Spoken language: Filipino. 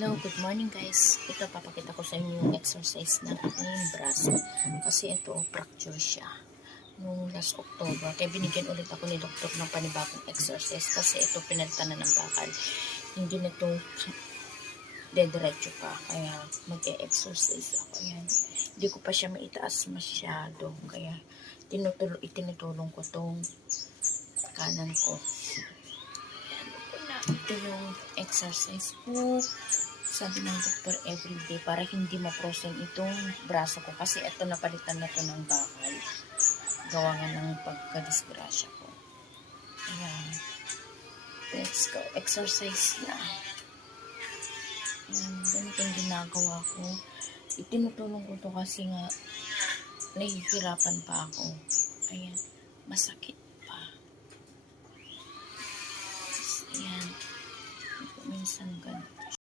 Hello, good morning guys. Ito, papakita ko sa inyo yung exercise ng aking braso. Kasi ito, fracture siya. Nung last October, kaya binigyan ulit ako ni doktor ng panibagong exercise. Kasi ito, pinalitan na ng bakal. Hindi na ito dediretso pa. Kaya mag-e-exercise ako. Ayan. Hindi ko pa siya maitaas masyado. Kaya itinutulong ko tong kanan ko. Ito yung exercise ko. Sabi ng doktor everyday para hindi ma-frozen itong braso ko. Kasi ito napalitan na to ng bakal. Gawa nga ng pagkadisgrasya ko. Ayan. Let's go. Exercise na. Ayan. Ganito yung ginagawa ko. Itinutulong ko to kasi nga nahihirapan pa ako. Ayan. Masakit pa. Ayan. Minsan ganito.